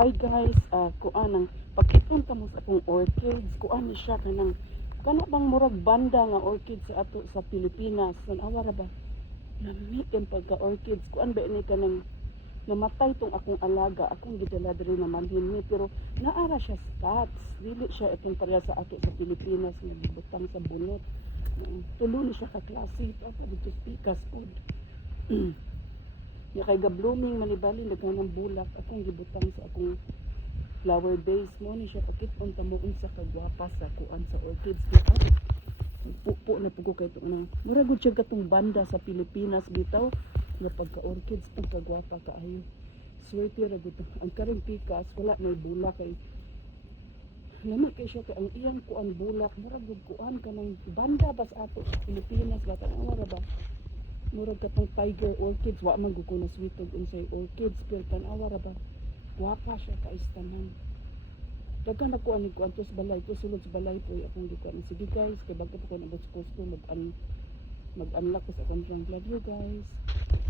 Hi guys, kuan ang pagkipon kamo sa akong orchids, kuan ni siya kanang kana bang murag banda nga orchids sa ato sa Pilipinas. Tanawa ra ba? Lami ang pagka orchids, kuan ba ni kanang namatay tong akong alaga, akong gidala diri na manhin ni pero naara siya spots. Dili siya itong pareha sa ato sa Pilipinas nga gibutang sa bunot. Tulo ni siya ka klase, ato dito pikas pod. Ya kay ga-blooming manibali naghanang bulak akong gibutang sa akong flower base mo ni siya pakit-on ta mo unsa ka gwapa sa kuan sa orchids kita. Pupo na pugo kay to nang mura gud siya katong banda sa Pilipinas bitaw nga pagka orchids pagka gwapa kaayo. Swerte ra gud ang karong pikas wala may bulak kay lami kay siya kay ang iyang kuan bulak mura gud kuan kanang banda bas ato sa Pilipinas ba tanawa ra ba? Murag katong tiger orchids wa man gud ko na sweetog unsay orchids pero tan-awa ra ba guwapa siya kaistanan daghan ako ani ko antos balay to sulod sa balay po akong gikuan sige guys kay bago ko nabot sa costo mag-unlock ko sa akong love you guys.